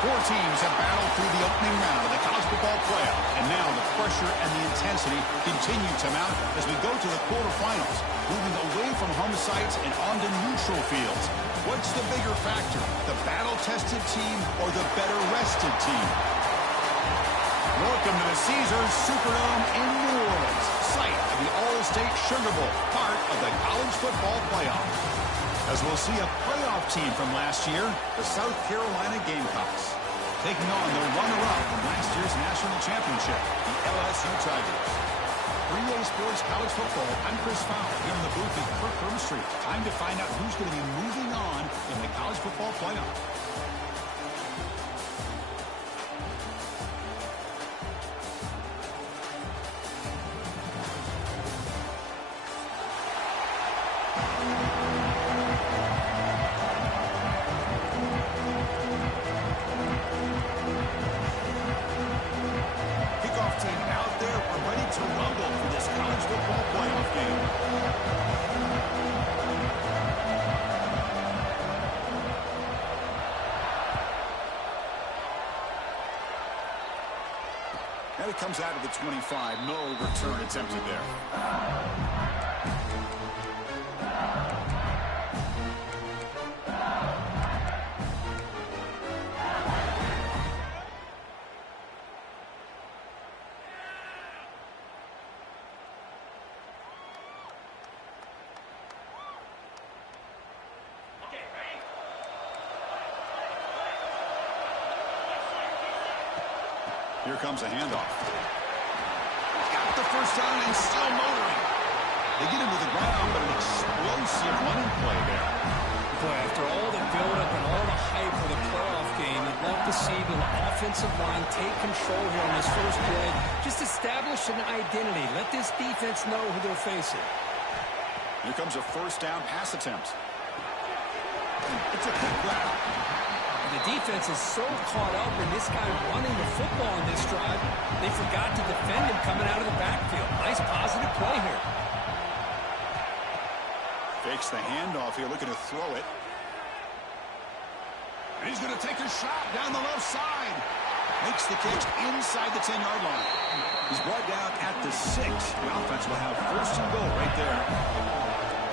Four teams have battled through the opening round of the college football playoff, and now the pressure and the intensity continue to mount as we go to the quarterfinals, moving away from home sites and onto neutral fields. What's the bigger factor, the battle-tested team or the better-rested team? Welcome to the Caesars Superdome in New Orleans, site of the All-State Sugar Bowl, part of the college football playoff. As we'll see a playoff team from last year, the South Carolina Gamecocks, taking on their runner-up from last year's national championship, the LSU Tigers. 3A Sports College Football, I'm Chris Fowler, here in the booth at Kirk Street. Time to find out who's going to be moving on in the college football playoff. Now he comes out of the 25. No return attempted there. Here comes a handoff. Got the first down and still motoring. They get him to the ground, but an explosive running play there. Boy, after all the build-up and all the hype for the playoff game, you'd love to see the offensive line take control here on this first play. Just establish an identity. Let this defense know who they're facing. Here comes a first down pass attempt. It's a quick grab. The defense is so caught up in this guy running the football in this drive, they forgot to defend him coming out of the backfield. Nice positive play here. Fakes the handoff here, looking to throw it. And he's going to take a shot down the left side. Makes the catch inside the 10-yard line. He's brought down at the 6. The offense will have first and goal right there.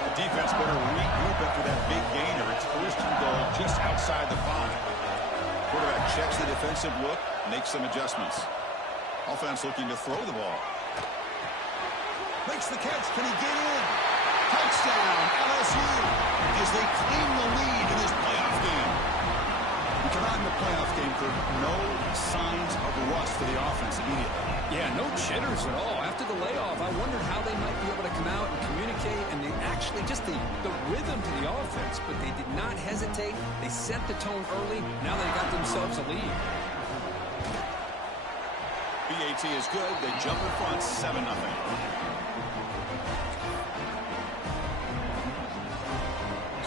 The defense better regroup after that big gainer. It's first and goal just outside the 5. Quarterback checks the defensive look, makes some adjustments. Offense looking to throw the ball. Makes the catch. Can he get in? Touchdown, LSU, as they claim the lead in this playoff game. We come out in the playoff game for no signs of rust for the offense immediately. Yeah, no jitters at all. After the layoff, I wondered how they might be able to come out and communicate and actually just the rhythm to the offense, but they did not hesitate. They set the tone early. Now they got themselves a lead. BAT is good. They jump in front 7-0.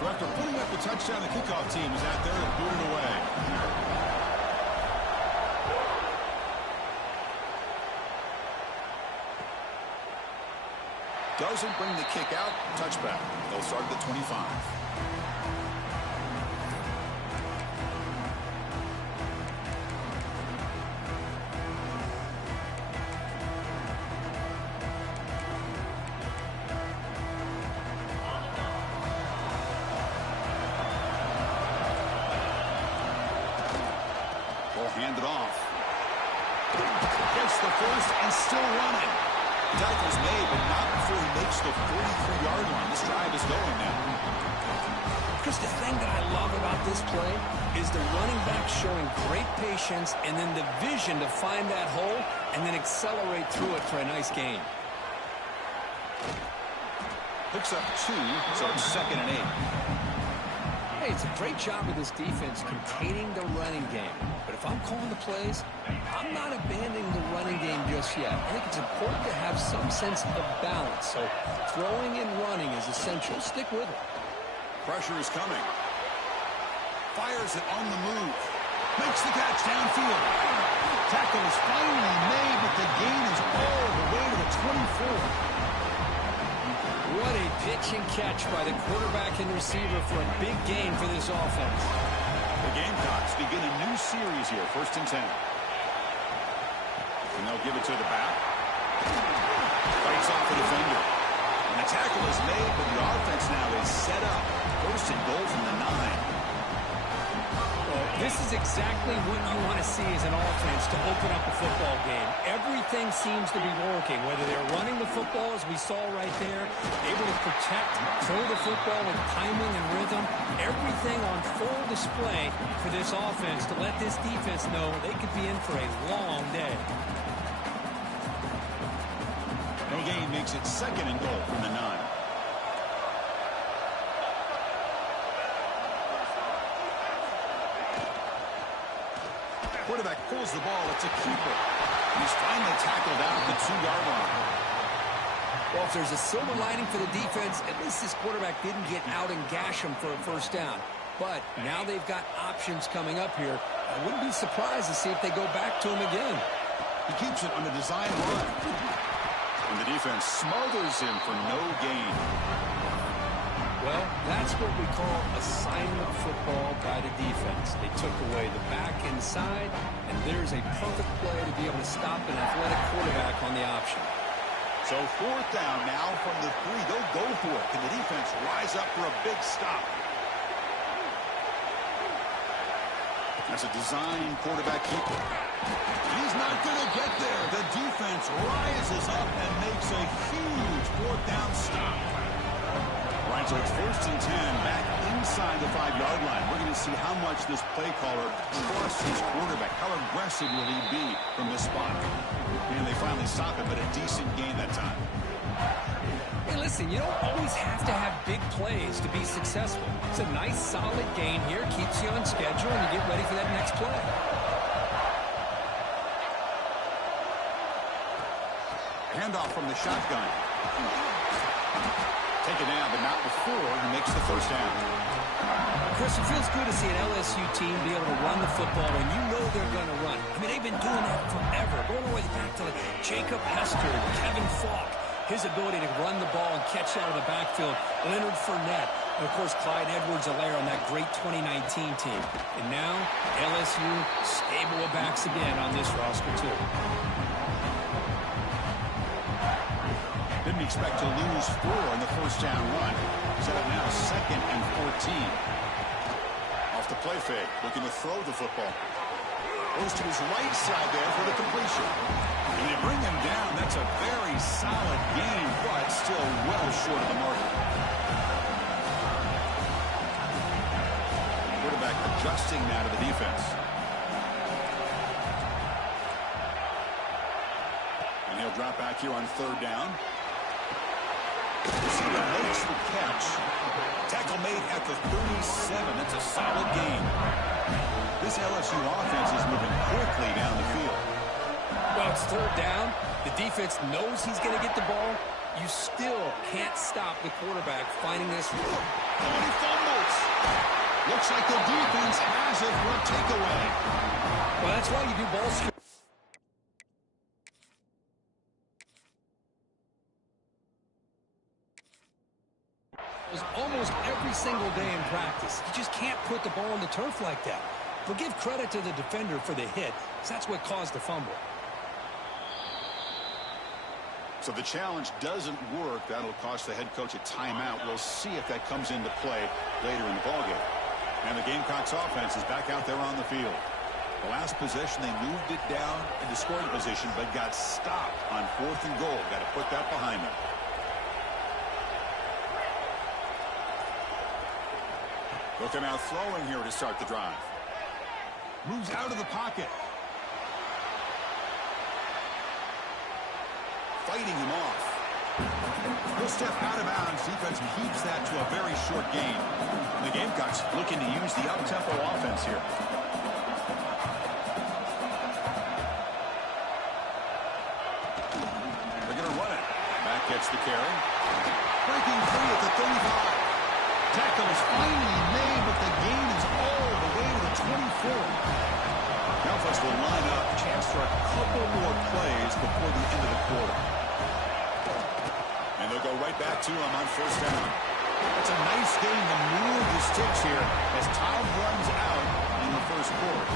So after putting up the touchdown, the kickoff team is out there and booting away. Doesn't bring the kick out. Touchback. They'll start at the 25. Ball handed off. Gets the first and still running. Tackle's made, but not before he makes the 43-yard line. This drive is going now. Chris, the thing that I love about this play is the running back showing great patience and then the vision to find that hole and then accelerate through it for a nice gain. Picks up 2, so it's 2nd and 8. Hey, it's a great job of this defense containing the running game. But if I'm calling the plays, I'm not abandoning the running game just yet. I think it's important to have some sense of balance. So throwing and running is essential. Stick with it. Pressure is coming. Fires it on the move. Makes the catch downfield. Tackle is finally made, but the gain is all the way to the 24. What a pitch and catch by the quarterback and receiver for a big gain for this offense. The Gamecocks begin a new series here, 1st and 10. And they'll give it to the back. Fights off a defender. And the tackle is made, but the offense now is set up. 1st and goal from the 9. This is exactly what you want to see as an offense to open up a football game. Everything seems to be working, whether they're running the football, as we saw right there, able to protect, throw the football with timing and rhythm, everything on full display for this offense to let this defense know they could be in for a long day. No gain makes it 2nd and goal from the 9. Quarterback pulls the ball. It's a keeper. He's finally tackled out the 2-yard line. Well, if there's a silver lining for the defense, at least this quarterback didn't get out and gash him for a 1st down. But now they've got options coming up here. I wouldn't be surprised to see if they go back to him again. He keeps it on the design run. And the defense smothers him for no gain. Well, that's what we call assignment football by the defense. They took away the back inside, and there's a perfect play to be able to stop an athletic quarterback on the option. So 4th down now from the 3. They'll go for it. Can the defense rise up for a big stop? That's a design quarterback keeper. He's not going to get there. The defense rises up and makes a huge 4th down stop. Right, so it's 1st and 10 back inside the 5-yard line. We're going to see how much this play caller trusts his quarterback. How aggressive will he be from this spot? And they finally stop it, but a decent gain that time. Hey, listen, you don't always have to have big plays to be successful. It's a nice, solid gain here. Keeps you on schedule, and you get ready for that next play. Handoff from the shotgun. Taken down, but not before he makes the 1st down. Chris, it feels good to see an LSU team be able to run the football when you know they're going to run. I mean, they've been doing that forever, going all the way back to like Jacob Hester, Kevin Falk, his ability to run the ball and catch out of the backfield, Leonard Fournette, and, of course, Clyde Edwards-Helaire on that great 2019 team. And now, LSU stable of backs again on this roster, too. Didn't expect to lose 4 in the 1st down run. Set up now 2nd and 14. Off the play fake, looking to throw the football. Goes to his right side there for the completion. And they bring him down. That's a very solid gain, but still well short of the mark. Quarterback adjusting now to the defense. And he'll drop back here on 3rd down. Receiver makes the catch. Tackle made at the 37. That's a solid gain. This LSU offense is moving quickly down the field. Well, it's 3rd down. The defense knows he's going to get the ball. You still can't stop the quarterback finding this. And he fumbles. Looks like the defense has it for a takeaway. Well, that's why you do ball screen. Almost every single day in practice. You just can't put the ball on the turf like that. But give credit to the defender for the hit, because that's what caused the fumble. So the challenge doesn't work. That'll cost the head coach a timeout. We'll see if that comes into play later in the ballgame. And the Gamecocks offense is back out there on the field. The last possession, they moved it down into scoring position, but got stopped on 4th and goal. Got to put that behind them. Looking out throwing here to start the drive. Moves out of the pocket. Fighting him off. He'll step out of bounds. Defense keeps that to a very short gain. And the Gamecocks looking to use the up-tempo offense here. They're going to run it. Back gets the carry. Breaking free at the 35. Tackle is finally made, but the gain is all the way to the 24. Now folks will line up. Chance for a couple more plays before the end of the quarter. And they'll go right back to him on 1st down. That's a nice game to move the sticks here as time runs out. first quarter.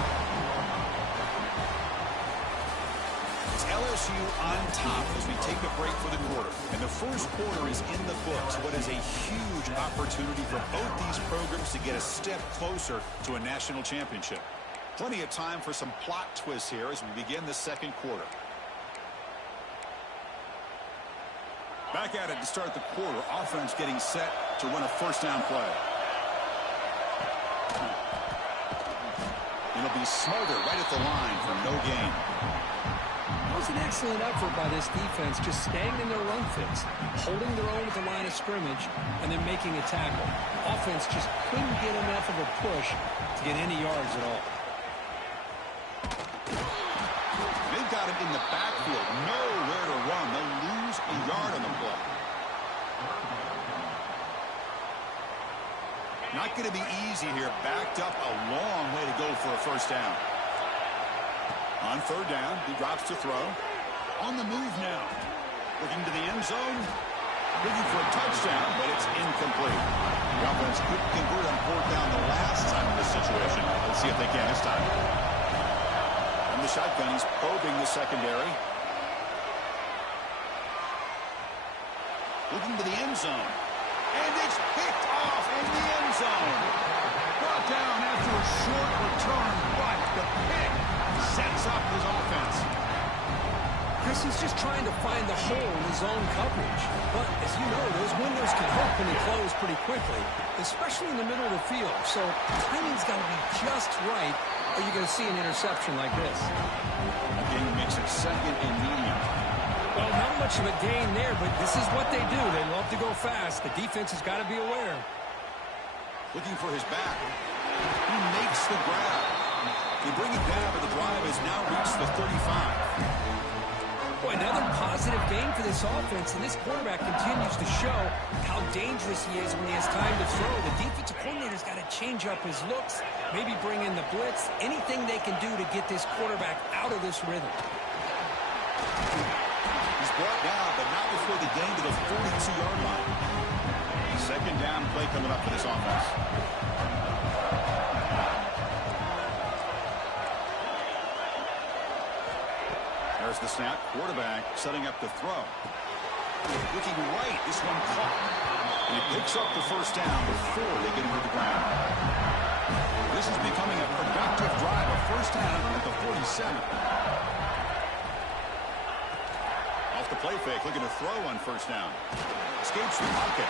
It's LSU on top as we take a break for the quarter. And the first quarter is in the books. What is a huge opportunity for both these programs to get a step closer to a national championship. Plenty of time for some plot twists here as we begin the second quarter. Back at it to start the quarter. Offense getting set to run a first down play. It'll be Smolder right at the line for no gain. That was an excellent effort by this defense, just staying in their run fits, holding their own at the line of scrimmage, and then making a tackle. Offense just couldn't get enough of a push to get any yards at all. They've got him in the backfield, nowhere to run. They'll lose a yard on the play. Not going to be easy here. Backed up a long way to go for a first down. On third down, he drops to throw. On the move now. Looking to the end zone. Looking for a touchdown, but it's incomplete. The offense couldn't convert on fourth down the last time in this situation. Let's see if they can this time. From the shotgun, he's probing the secondary. Looking to the end zone. And it's picked off in the end zone. Brought down after a short return, but the pick sets up his offense. Chris is just trying to find the hole in his own coverage. But, as you know, those windows can open and close pretty quickly, especially in the middle of the field. So, timing's got to be just right, or you're going to see an interception like this. Again, makes it second and medium. Well, not much of a gain there, but this is what they do. They love to go fast. The defense has got to be aware. Looking for his back. He makes the grab. They bring it down, but the drive has now reached the 35. Boy, another positive game for this offense, and this quarterback continues to show how dangerous he is when he has time to throw. The defensive coordinator's got to change up his looks, maybe bring in the blitz, anything they can do to get this quarterback out of this rhythm. He's brought down, but not before the gain to the 42-yard line. Second down play coming up for this offense. There's the snap. Quarterback setting up the throw. Looking right. This one caught. And he picks up the first down before they get him to the ground. This is becoming a productive drive. A first down at the 47. Off the play fake. Looking to throw on first down. Escapes the pocket.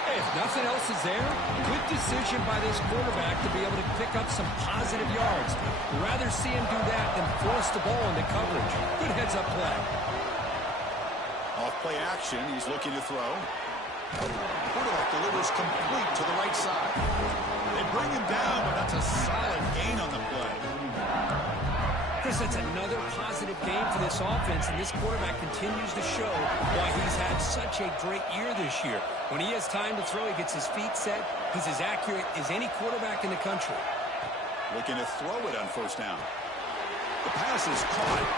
Hey, if nothing else is there, good decision by this quarterback to be able to pick up some positive yards. Rather see him do that than force the ball into coverage. Good heads-up play. Off play action, he's looking to throw. Quarterback delivers complete to the right side. They bring him down, but that's a solid gain on the play. Chris, that's another positive game for this offense, and this quarterback continues to show why he's had such a great year this year. When he has time to throw, he gets his feet set. He's as accurate as any quarterback in the country. Looking to throw it on first down. The pass is caught.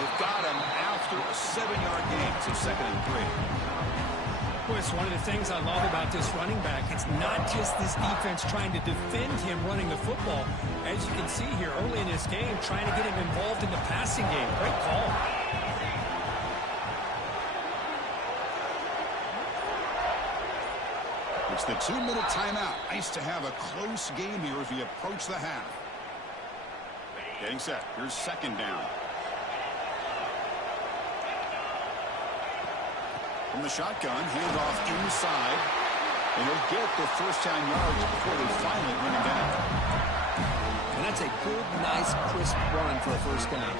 They've got him after a 7-yard gain, so second and 3. Well, it's one of the things I love about this running back. It's not just this defense trying to defend him running the football. As you can see here early in this game, trying to get him involved in the passing game. Great call. It's the 2-minute timeout. Nice to have a close game here as we approach the half. Getting set. Here's second down. From the shotgun, handoff inside. And he'll get the first down yards before they finally bring him down. And that's a good, nice, crisp run for a first down.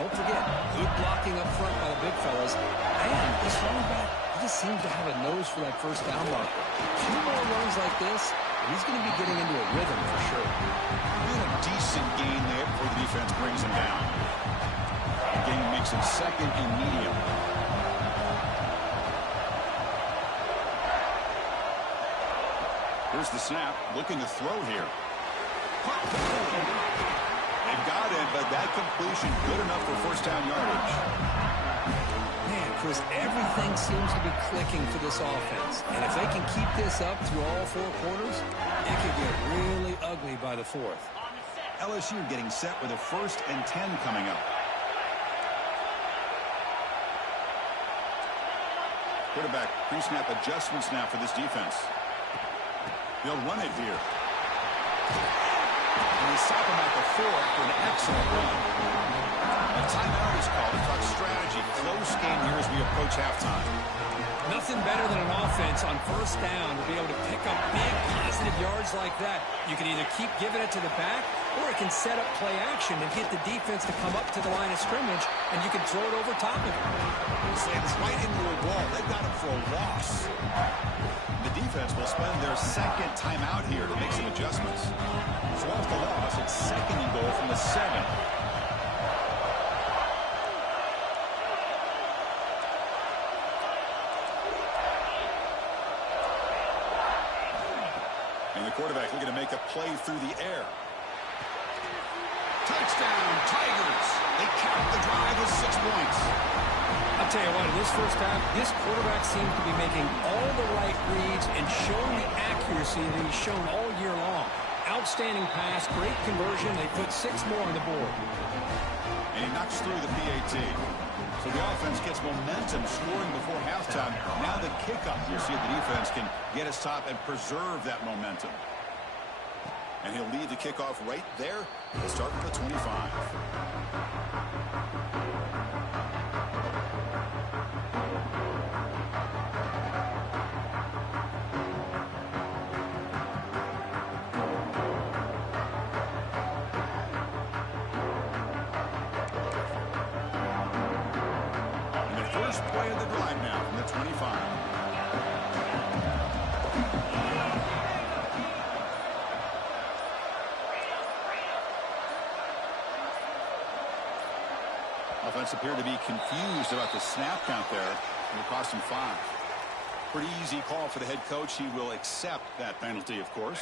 Don't forget, good blocking up front by the big fellas. And this running back, he just seems to have a nose for that first down marker. 2 more runs like this, he's going to be getting into a rhythm for sure. And a decent gain there before the defense brings him down. The game makes it second and medium. Here's the snap, looking to throw here. They've got it, but that completion good enough for first down yardage. Man, Chris, everything seems to be clicking for this offense. And if they can keep this up through all 4 quarters, it could get really ugly by the 4th. LSU getting set with a 1st and 10 coming up. Quarterback pre-snap adjustments now for this defense. They'll run it here. And they stop him at the 4 after an excellent run. A timeout is called to talk strategy. Close game here as we approach halftime. Nothing better than an offense on 1st down to be able to pick up big positive yards like that. You can either keep giving it to the back, or it can set up play action and get the defense to come up to the line of scrimmage, and you can throw it over top of it. Slams right into a wall. They've got him for a loss. The defense will spend their 2nd timeout here to make some adjustments. So off the loss, it's 2nd and goal from the 7. And the quarterback looking to make a play through the air. Touchdown, Tigers. They cap the drive with 6 points. I'll tell you what, in this first half, this quarterback seems to be making all the right reads and showing the accuracy that he's shown all year long. Outstanding pass, great conversion. They put 6 more on the board. And he knocks through the PAT. So the offense gets momentum scoring before halftime. Now the kickoff. You see if the defense can get his top and preserve that momentum. And he'll lead the kickoff right there. We'll start with the 25. First play of the drive now from the 25. Offense appeared to be confused about the snap count there. It cost him 5. Pretty easy call for the head coach. He will accept that penalty, of course.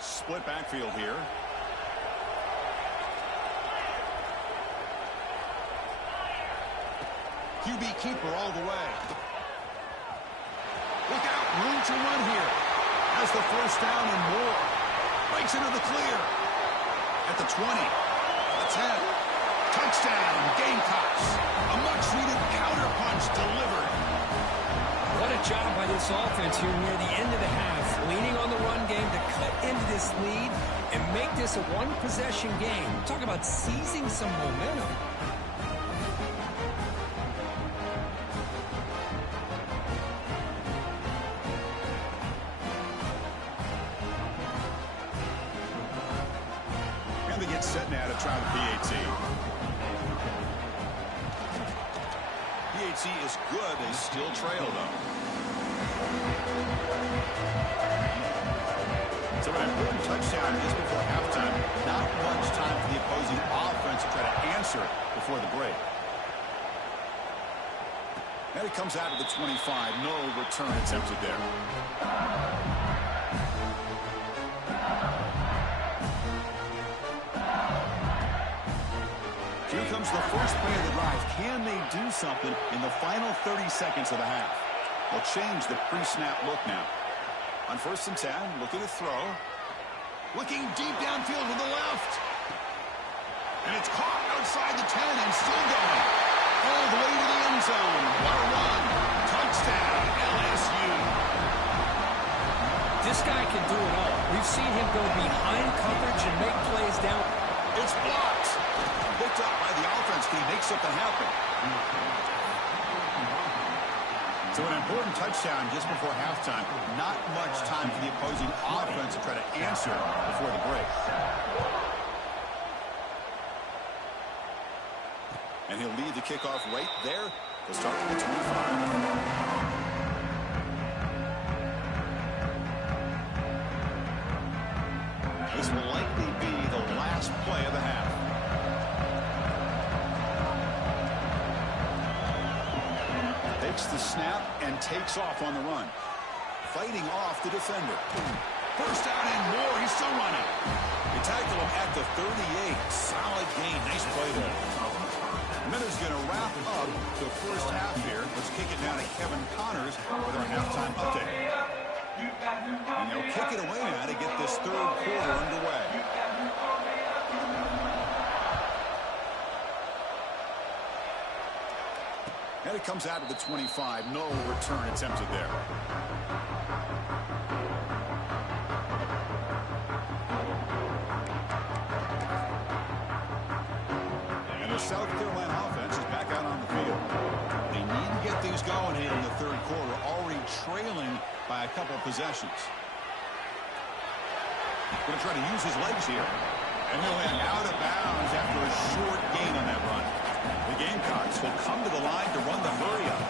Split backfield here. QB keeper all the way. Look out, room to run here. Has the 1st down and more. Breaks into the clear. At the 20, the 10. Touchdown, Gamecocks. A much-needed counter punch delivered. What a job by this offense here near the end of the half. Leaning on the run game to cut into this lead and make this a 1-possession game. Talk about seizing some momentum. And they get set now to try the PAT. PAT is good. They still trail, though. So an important touchdown just before halftime. Not much time for the opposing offense to try to answer before the break. And it comes out of the 25. No return attempted there. Here comes the first play of the drive. Can they do something in the final 30 seconds of the half? They'll change the pre-snap look now. On 1st and 10, looking to throw. Looking deep downfield to the left. And it's caught outside the 10 and still going. All the way to the end zone. What a run. Touchdown, LSU. This guy can do it all. We've seen him go behind coverage and make plays down. It's blocked. Picked up by the offense. Can he make something happen? So an important touchdown just before halftime. Not much time for the opposing offense to try to answer before the break. And he'll lead the kickoff right there. He'll start with the 25. This will likely be the last play of the half. Takes the snap and takes off on the run. Fighting off the defender. First down and more. He's still running. They tackle him at the 38. Solid gain. Nice play there. Miller's going to wrap up the first half here. Let's kick it down to Kevin Connors with our halftime update. And they'll kick it away now to get this third quarter underway. And it comes out of the 25. No return attempted there. And the South Carolina offense is back out on the field. They need to get things going here in the third quarter, already trailing by a couple of possessions. Going to try to use his legs here. And he'll end out of bounds after a short gain on that run. The Gamecocks will come to the line to run the hurry-up.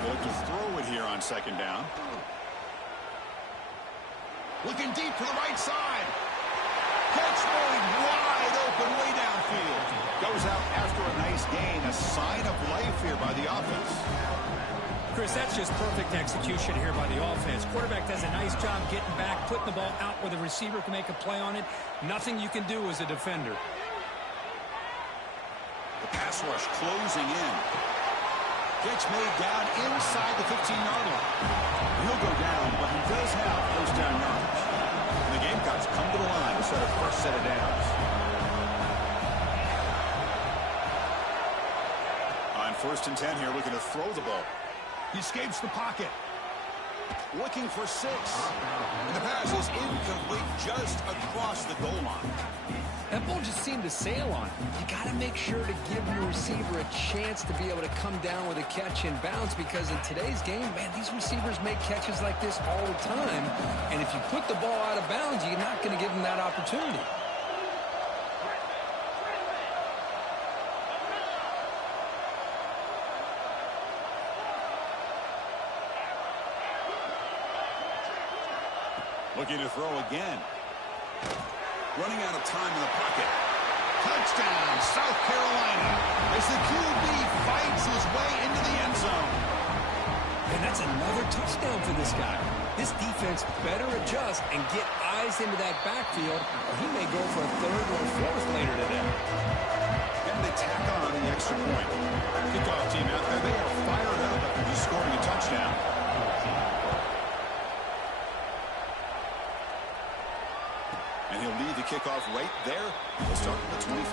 They'll have to throw it here on second down. Looking deep to the right side. Catch made wide open way downfield. Goes out after a nice gain. A sign of life here by the offense. Chris, that's just perfect execution here by the offense. Quarterback does a nice job getting back, putting the ball out where the receiver can make a play on it. Nothing you can do as a defender. The pass rush closing in. Catch made down inside the 15-yard line. He'll go down, but he does have first down yards. And the Gamecocks come to the line to set a first set of downs. On 1st and 10 here, looking to throw the ball. He escapes the pocket. Looking for 6. And the pass is incomplete just across the goal line. That ball just seemed to sail on him. You got to make sure to give your receiver a chance to be able to come down with a catch and bounce, because in today's game, man, these receivers make catches like this all the time. And if you put the ball out of bounds, you're not going to give them that opportunity. Looking to throw again. Running out of time in the pocket. Touchdown, South Carolina, as the QB fights his way into the end zone. And that's another touchdown for this guy. This defense better adjust and get eyes into that backfield, or he may go for a 3rd or 4th later today. And they tack on the extra point. Kickoff team out there, they are fired up after just scoring a touchdown. And he'll lead the kickoff right there. He'll start at the 25.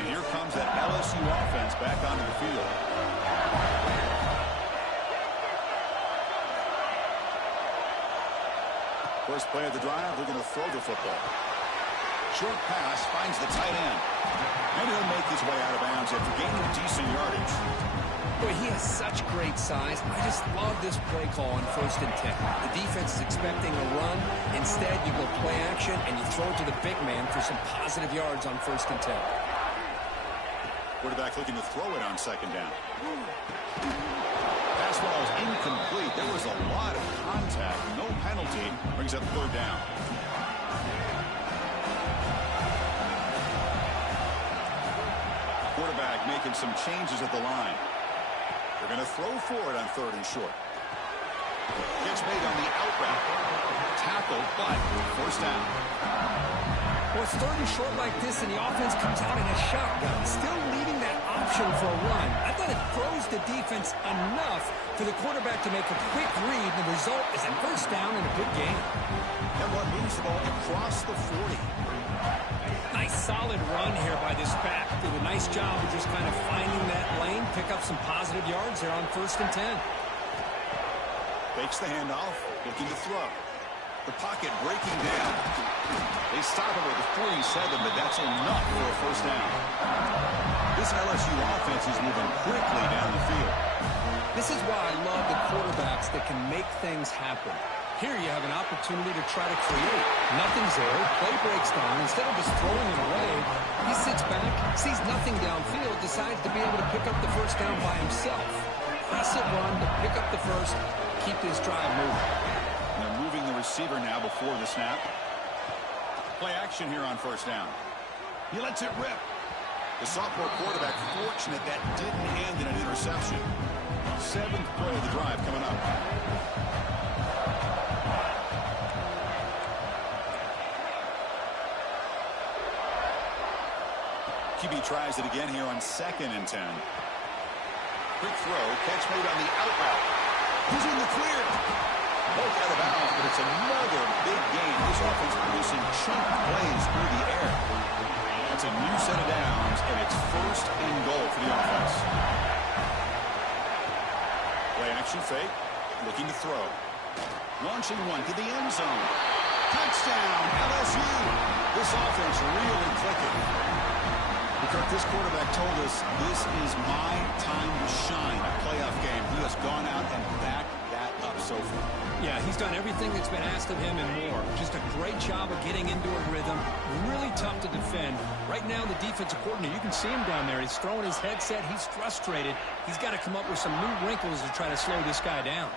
And here comes that LSU offense back onto the field. First play of the drive, they're going to throw the football. Short pass finds the tight end. And he'll make his way out of bounds after gaining decent yardage. Boy, he has such great size. I just love this play call on 1st and 10. The defense is expecting a run. Instead, you go play action, and you throw it to the big man for some positive yards on 1st and 10. Quarterback looking to throw it on second down. Pass ball is incomplete. There was a lot of contact. No penalty. Brings up 3rd down. Quarterback making some changes at the line. They're going to throw for it on 3rd and short. Catch made on the out route. Tackle, but first down. Well, it's 3rd and short like this, and the offense comes out in a shotgun, still leaving that option for a run. I thought it froze the defense enough for the quarterback to make a quick read. The result is a first down and a good game. That run moves the ball across the 40. Nice solid run here by this back. Did a nice job of just kind of finding that lane, pick up some positive yards there on 1st and 10. Fakes the handoff, looking to throw. The pocket breaking down. They stop him with a 47, but that's enough for a first down. This LSU offense is moving quickly down the field. This is why I love the quarterbacks that can make things happen. Here you have an opportunity to try to create. Nothing's there. Play breaks down. Instead of just throwing it away, he sits back, sees nothing downfield, decides to be able to pick up the first down by himself. Impressive run to pick up the first, keep this drive moving. And they're moving the receiver now before the snap. Play action here on first down. He lets it rip. The sophomore quarterback fortunate that didn't end in an interception. 7th play of the drive coming up. QB tries it again here on 2nd and 10. Quick throw, catch made on the out route. He's in the clear. Both out of bounds, but it's another big game. This offense producing chunk plays through the air. That's a new set of downs, and it's first and goal for the offense. Play action fake, looking to throw. Launching one to the end zone. Touchdown, LSU. This offense really clicking. Because this quarterback told us this is my time to shine. A playoff game. He has gone out and backed that up so far. Yeah, he's done everything that's been asked of him and more. Just a great job of getting into a rhythm. Really tough to defend. Right now, the defensive coordinator, you can see him down there. He's throwing his headset. He's frustrated. He's got to come up with some new wrinkles to try to slow this guy down.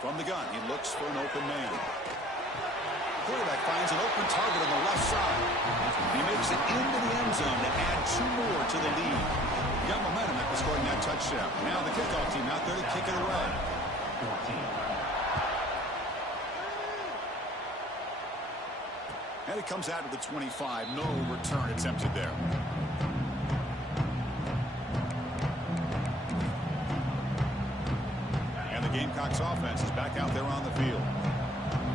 From the gun, he looks for an open man. Quarterback finds an open target on the left side. He makes it into the end zone to add 2 more to the lead. Got momentum after scoring that touchdown. Now the kickoff team out there to kick it away. And it comes out to the 25. No return attempted there. And the Gamecocks offense is back out there on the field.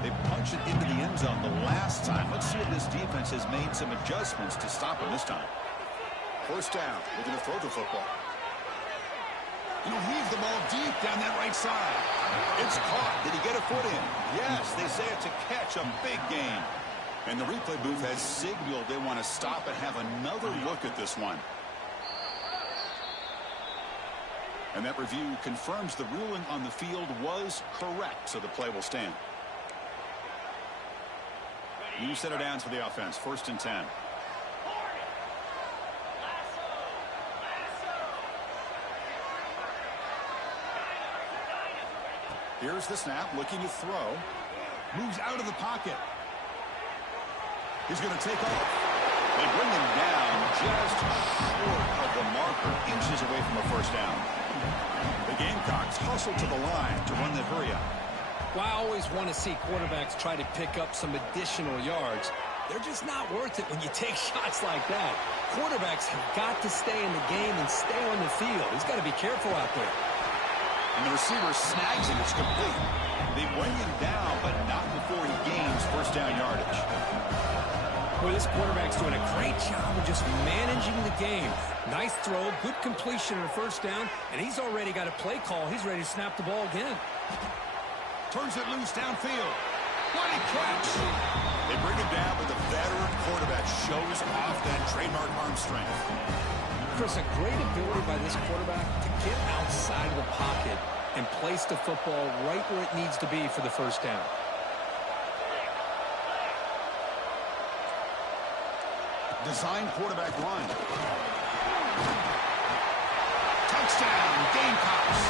They punched it into the end zone the last time. Let's see if this defense has made some adjustments to stop him this time. First down. Looking to throw the football. And he'll heave the ball deep down that right side. It's caught. Did he get a foot in? Yes, they say it's a catch, a big gain. And the replay booth has signaled they want to stop and have another look at this one. And that review confirms the ruling on the field was correct, so the play will stand. New set of downs for the offense. First and 10. Here's the snap, looking to throw. Moves out of the pocket. He's going to take off. They bring him down just short of the marker, inches away from a first down. The Gamecocks hustle to the line to run the hurry-up. Well, I always want to see quarterbacks try to pick up some additional yards. They're just not worth it when you take shots like that. Quarterbacks have got to stay in the game and stay on the field. He's got to be careful out there. And the receiver snags it. It's complete. They bring him down, but not before he gains first down yardage. Well, this quarterback's doing a great job of just managing the game. Nice throw, good completion on first down, and he's already got a play call. He's ready to snap the ball again. Turns it loose downfield. What a catch! They bring him down, but the veteran quarterback shows off that trademark arm strength. Chris, a great ability by this quarterback to get outside of the pocket and place the football right where it needs to be for the first down. Design quarterback run. Touchdown, Gamecocks.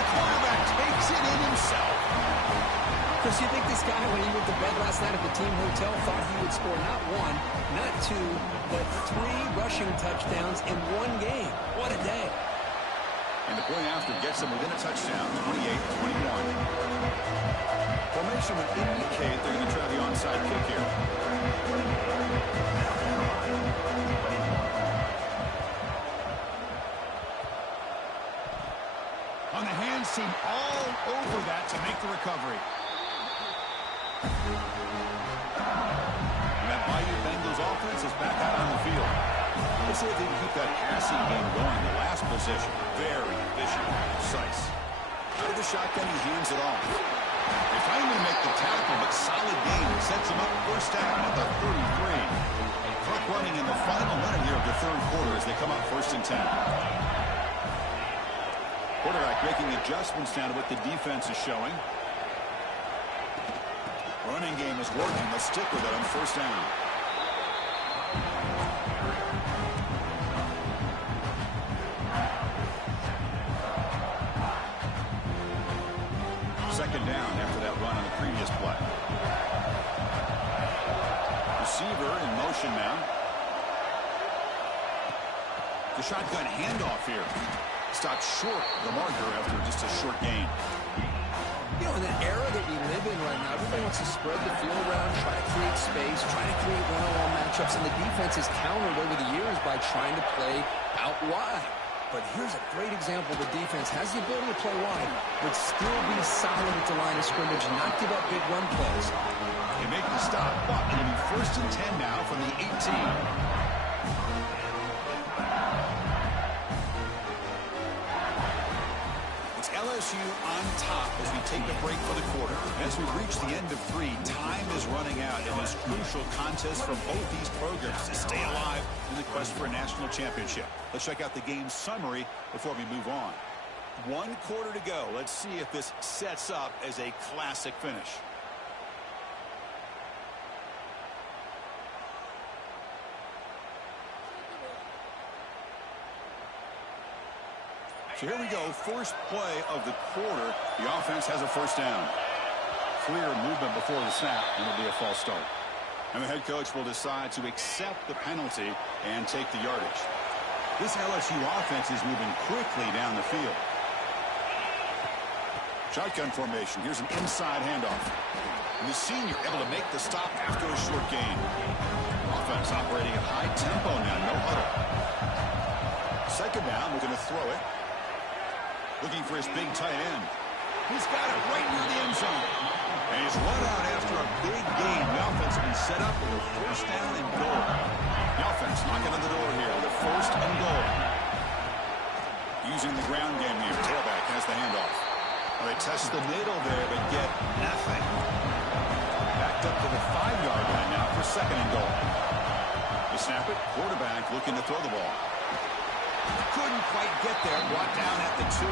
The quarterback takes it in himself. Chris, you think this guy, when he went to bed last night at the team hotel, thought he would score not 1, not 2, but 3 rushing touchdowns in one game? What a day. And the play after gets them within a touchdown, 28-21. Formation would indicate they're going to try the onside kick here. On the hands team all over that to make the recovery. And that Bayou Bengals offense is back out on the field. Let's see if they can keep that passing game going. The last possession, very efficient, precise. Out of the shotgun, he hands it off. They finally make the tackle, but solid gain sets him up first down at the 33. Clock running in the final minute here of the third quarter as they come up first and 10. Quarterback making adjustments now to what the defense is showing. Running game is working. Let's stick with it on first down. Second down after that run on the previous play. Receiver in motion now. The shotgun handoff here. Stopped short the marker after just a short gain. You know, in the era that we live in right now, everybody wants to spread the field around, try to create space, try to create one-on-one matchups, and the defense has countered over the years by trying to play out wide. But here's a great example. The defense has the ability to play wide, but still be solid at the line of scrimmage and not give up big run plays. They make the stop, but it'll be 1st and 10 now from the 18. LSU on top as we take a break for the quarter. As we reach the end of 3, time is running out in this crucial contest for both these programs to stay alive in the quest for a national championship. Let's check out the game summary before we move on. 1 quarter to go. Let's see if this sets up as a classic finish. So here we go, first play of the quarter. The offense has a first down. Clear movement before the snap, and it'll be a false start. And the head coach will decide to accept the penalty and take the yardage. This LSU offense is moving quickly down the field. Shotgun formation. Here's an inside handoff. And the senior able to make the stop after a short gain. Offense operating at high tempo now, no huddle. Second down, we're going to throw it. Looking for his big tight end. He's got it right near the end zone. And he's run out after a big gain. The offense has been set up with a first down and goal. The offense knocking on the door here with a first and goal. Using the ground game here. Tailback has the handoff. Well, they test the middle there, but get nothing. Backed up to the 5-yard line now for second and goal. They snap it. Quarterback looking to throw the ball. Couldn't quite get there. Brought down at the 2.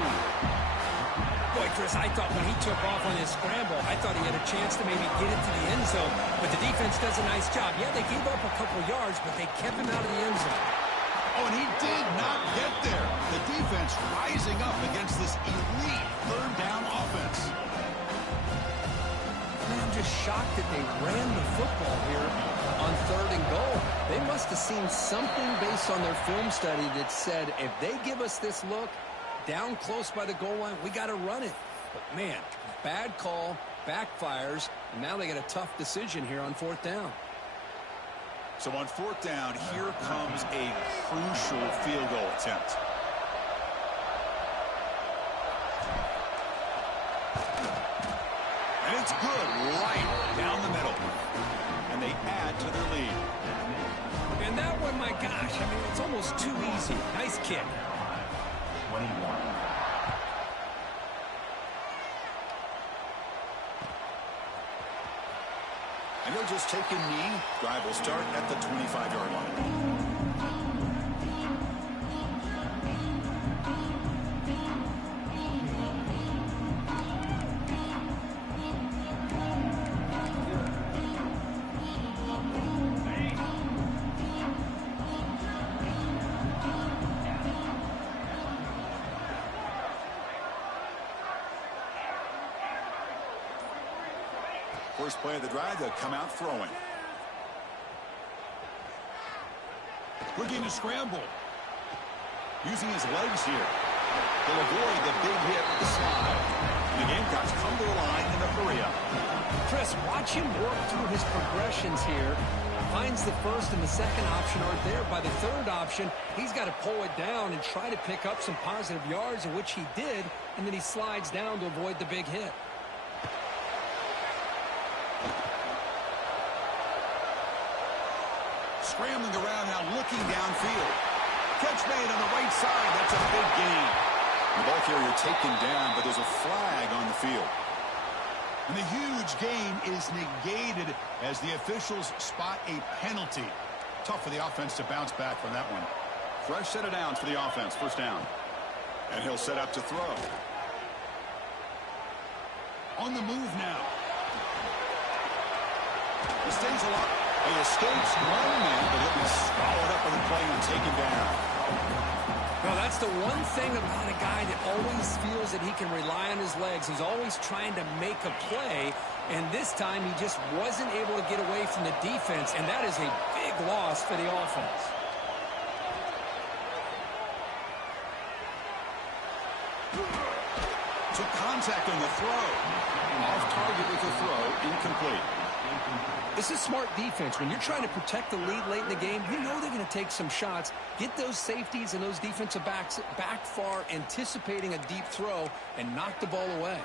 Boy, Chris, I thought when he took off on his scramble, I thought he had a chance to maybe get it to the end zone. But the defense does a nice job. Yeah, they gave up a couple yards, but they kept him out of the end zone. Oh, and he did not get there. The defense rising up against this elite third down offense. Man, I'm just shocked that they ran the football here on third and goal. They must have seen something based on their film study that said, if they give us this look down close by the goal line, we got to run it. But, man, bad call, backfires, and now they get a tough decision here on 4th down. So on 4th down, here comes a crucial field goal attempt. And it's good right down the middle. And they add to their lead. And that one, my gosh, I mean, it's almost too easy. Nice kick. 21. And they'll just take a knee. Drive will start at the 25-yard line. First play of the drive, they'll come out throwing. Looking to scramble. Using his legs here. They'll avoid the big hit with the slide. And the Gamecocks come to the line in a hurry-up. Chris, watch him work through his progressions here. Finds the first and the second option aren't there. By the third option, he's got to pull it down and try to pick up some positive yards, in which he did, and then he slides down to avoid the big hit. Scrambling around now, looking downfield. Catch made on the right side. That's a big gain. The ball carrier taken down, but there's a flag on the field. And the huge gain is negated as the officials spot a penalty. Tough for the offense to bounce back from that one. Fresh set of downs for the offense. First down. And he'll set up to throw. On the move now. He stays alive. He escapes one man, but he'll be swallowed up on the play and taken down. Well, that's the one thing about a guy that always feels that he can rely on his legs. He's always trying to make a play, and this time he just wasn't able to get away from the defense, and that is a big loss for the offense. Took contact on the throw. Off target with the throw. Incomplete. This is smart defense. When you're trying to protect the lead late in the game, you know they're going to take some shots, get those safeties and those defensive backs back far, anticipating a deep throw, and knock the ball away.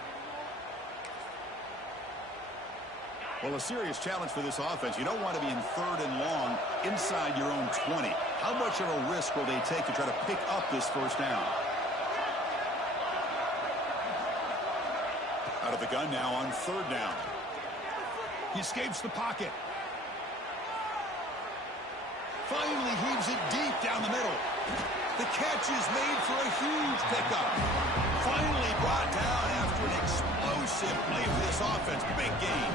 Well, a serious challenge for this offense. You don't want to be in 3rd and long inside your own 20. How much of a risk will they take to try to pick up this first down? Out of the gun now on 3rd down. He escapes the pocket. Finally heaves it deep down the middle. The catch is made for a huge pickup. Finally brought down after an explosive play for this offense. Big gain.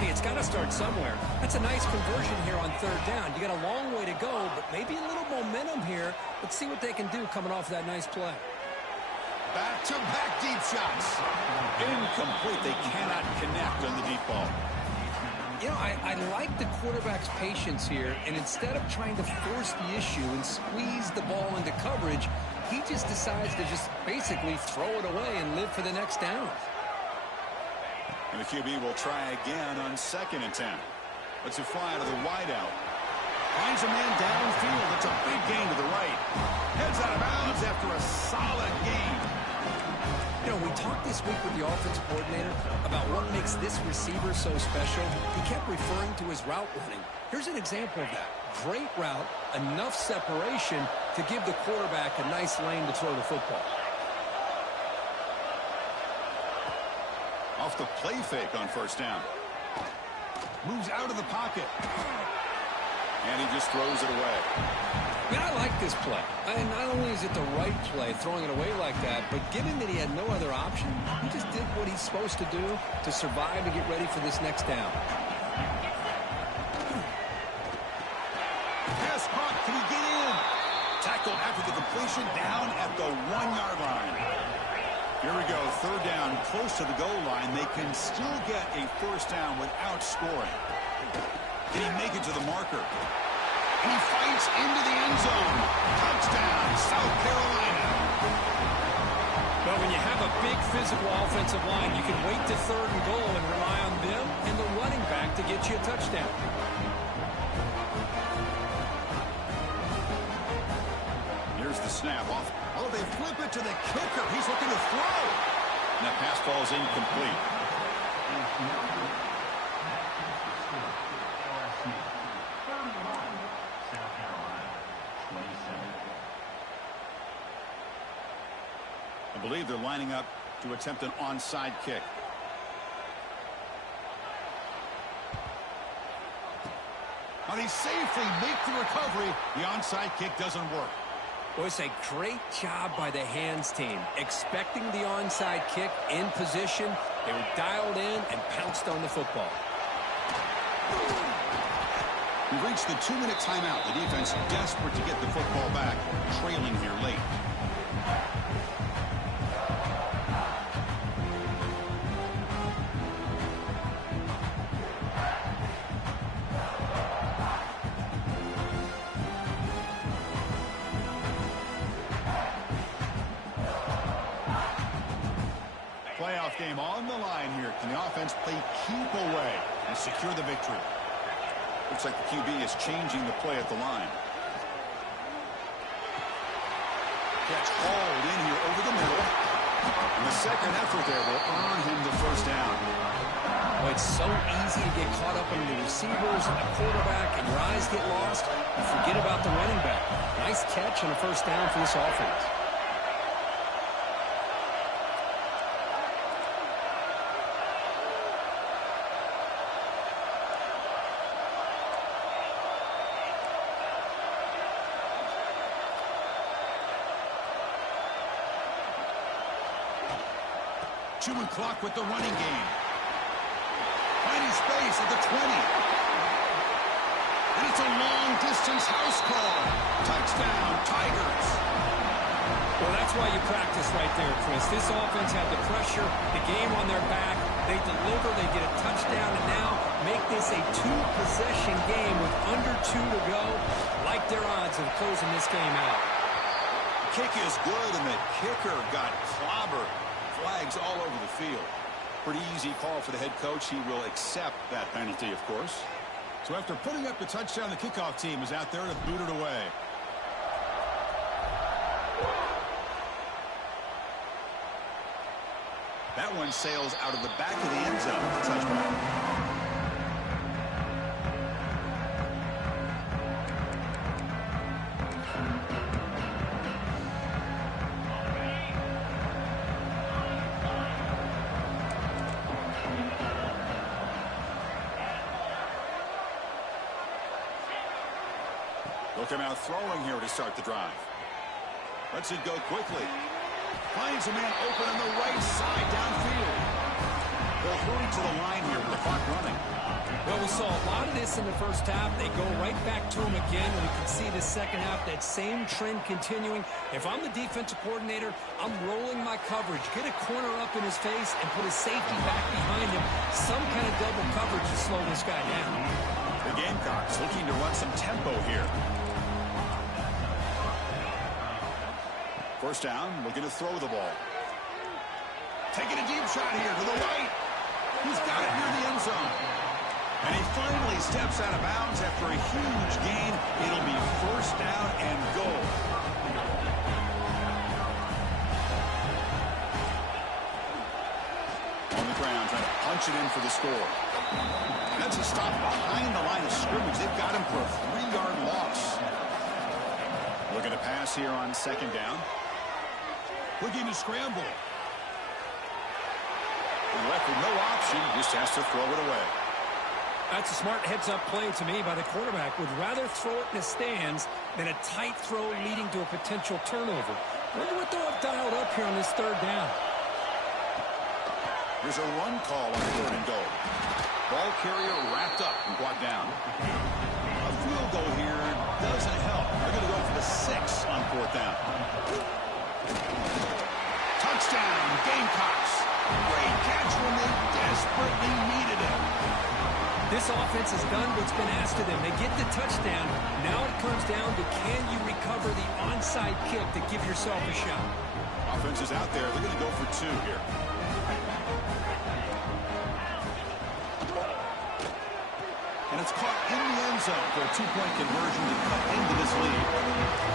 Hey, it's got to start somewhere. That's a nice conversion here on 3rd down. You got a long way to go, but maybe a little momentum here. Let's see what they can do coming off that nice play. Back-to-back deep shots. Incomplete. They cannot connect on the deep ball. You know, I like the quarterback's patience here, and instead of trying to force the issue and squeeze the ball into coverage, he just decides to just basically throw it away and live for the next down. And the QB will try again on 2nd and 10. Let's it fly to the wideout. Finds a man downfield. It's a big gain to the right. Heads out of bounds after a solid gain. You know, we talked this week with the offensive coordinator about what makes this receiver so special. He kept referring to his route running. Here's an example of that. Great route, enough separation to give the quarterback a nice lane to throw the football. Off the play fake on 1st down. Moves out of the pocket. And he just throws it away. Man, I like this play. And not only is it the right play, throwing it away like that, but given that he had no other option, he just did what he's supposed to do to survive and get ready for this next down. Pass caught. Can he get in? Tackled after the completion down at the 1-yard line. Here we go. 3rd down, close to the goal line. They can still get a 1st down without scoring. Can he make it to the marker? And he fights into the end zone. Touchdown, South Carolina. But when you have a big physical offensive line, you can wait to 3rd and goal and rely on them and the running back to get you a touchdown. Here's the snap off. Oh, they flip it to the kicker. He's looking to throw. And that pass ball is incomplete. I believe they're lining up to attempt an onside kick. Now they safely make the recovery. The onside kick doesn't work. Well, it's a great job by the hands team. Expecting the onside kick in position, they were dialed in and pounced on the football. We've reached the 2-minute timeout. The defense desperate to get the football back, trailing here late. Playoff game on the line here. Can the offense play keep away and secure the victory? Looks like the QB is changing the play at the line. Catch hauled in here over the middle. And the second effort there will earn him the 1st down. Well, it's so easy to get caught up in the receivers and the quarterback, and your eyes get lost. You forget about the running back. Nice catch and a 1st down for this offense. Chewing clock with the running game. Finding space at the 20. And it's a long-distance house call. Touchdown, Tigers. Well, that's why you practice right there, Chris. This offense had the pressure, the game on their back. They deliver, they get a touchdown, and now make this a 2-possession game with under 2 to go. Like their odds of closing this game out. Kick is good, and the kicker got clobbered. Flags all over the field. Pretty easy call for the head coach. He will accept that penalty, of course. So after putting up the touchdown, the kickoff team is out there to boot it away. That one sails out of the back of the end zone. Touchback. They'll come out throwing here to start the drive. Lets it go quickly. Finds a man open on the right side downfield. They'll hurry to the line here with the clock running. Well, we saw a lot of this in the first half. They go right back to him again. We can see the second half, that same trend continuing. If I'm the defensive coordinator, I'm rolling my coverage. Get a corner up in his face and put his safety back behind him. Some kind of double coverage to slow this guy down. The Gamecocks looking to run some tempo here. First down, looking to throw the ball. Taking a deep shot here to the right. He's got it near the end zone. And he finally steps out of bounds after a huge gain. It'll be first down and goal. On the ground, trying to punch it in for the score. That's a stop behind the line of scrimmage. They've got him for a 3-yard loss. Looking to pass here on second down. Looking to scramble. And left with no option, just has to throw it away. That's a smart heads-up play to me by the quarterback. Would rather throw it in the stands than a tight throw leading to a potential turnover. Wonder what they'll have dialed up here on this third down. Here's a run call on third and goal. Ball carrier wrapped up and brought down. A field goal here doesn't help. They're going to go for the 6 on fourth down. Touchdown, Gamecocks. Great catch when they desperately needed it. This offense has done what's been asked of them. They get the touchdown. Now it comes down to, can you recover the onside kick to give yourself a shot? Offense is out there. They're going to go for 2 here. And it's caught in the end zone for a 2-point conversion to cut into this lead.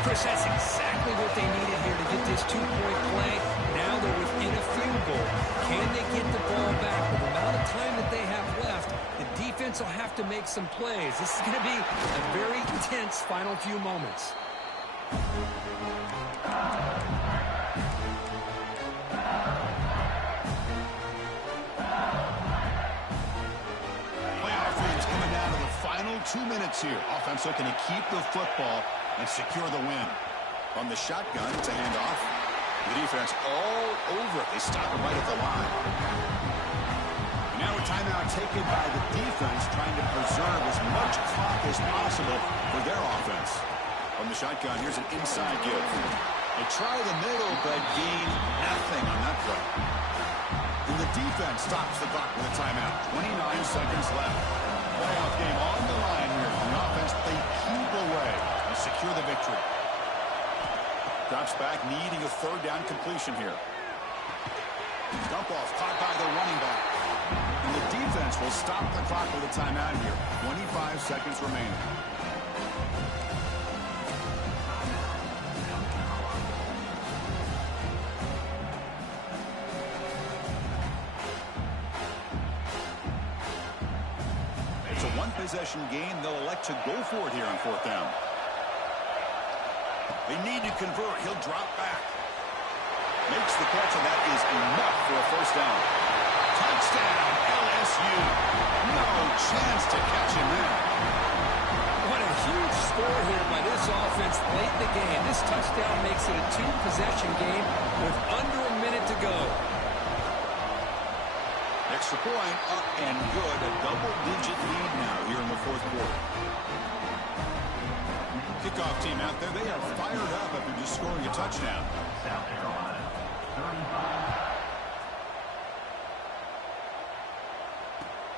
Chris, that's exactly what they needed here to get this 2-point play. Now they're within a field goal. Can they get the ball back? With the amount of time that they have left, the defense will have to make some plays. This is going to be a very tense final few moments. Playoff games coming down to the final 2 minutes here. Offense looking to keep the football and secure the win. On the shotgun, it's a handoff. The defense all over it. They stop it right at the line. And now a timeout taken by the defense, trying to preserve as much clock as possible for their offense. On the shotgun, here's an inside give. They try the middle, but gain nothing on that play. And the defense stops the clock with a timeout. 29 seconds left. Playoff game on the line here from the offense. They keep away and secure the victory. Drops back, needing a third down completion here. Dump off, caught by the running back. And the defense will stop the clock with a timeout here. 25 seconds remaining. It's a one-possession game. They'll elect to go for it here on fourth down. They need to convert. He'll drop back. Makes the catch, and that is enough for a first down. Touchdown, LSU. No chance to catch him there. What a huge score here by this offense late in the game. This touchdown makes it a 2-possession game with under a minute to go. Extra point, up and good. A double-digit lead now here in the fourth quarter. Kickoff team out there, they are fired up after just scoring a touchdown. South Carolina, 35.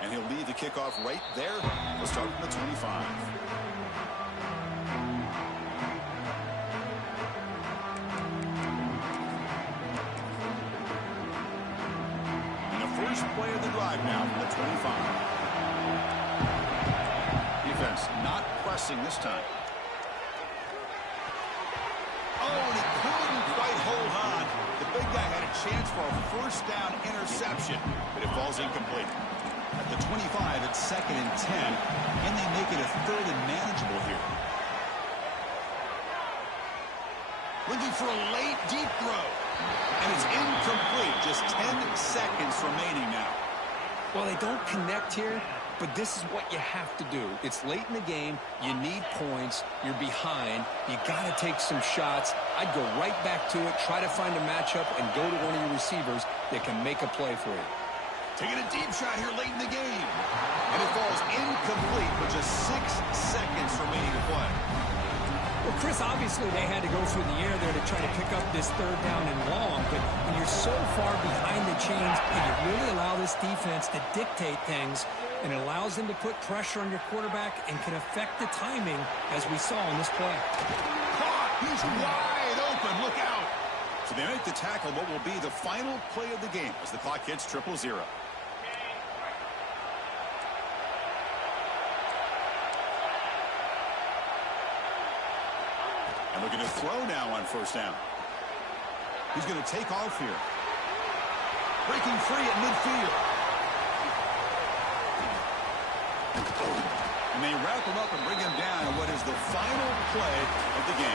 And he'll lead the kickoff right there. We'll start from the 25. play of the drive now from the 25. Defense not pressing this time. Oh, and he couldn't quite hold on. The big guy had a chance for a first down interception, but it falls incomplete. At the 25, it's 2nd and 10, and they make it a 3rd and manageable here. Looking for a late, deep throw. And it's incomplete. Just 10 seconds remaining now. Well, they don't connect here, but this is what you have to do. It's late in the game. You need points. You're behind. You got to take some shots. I'd go right back to it, try to find a matchup, and go to one of your receivers that can make a play for you. Taking a deep shot here late in the game. And it falls incomplete with just 6 seconds remaining to play. Well, Chris, obviously they had to go through the air there to try to pick up this 3rd down and long, but when you're so far behind the chains, and you really allow this defense to dictate things, and it allows them to put pressure on your quarterback and can affect the timing, as we saw in this play. Caught! He's wide open. Look out! So they make the tackle, what will be the final play of the game as the clock hits 0-0. And looking to throw now on 1st down. He's going to take off here. Breaking free at midfield. And they wrap him up and bring him down in what is the final play of the game.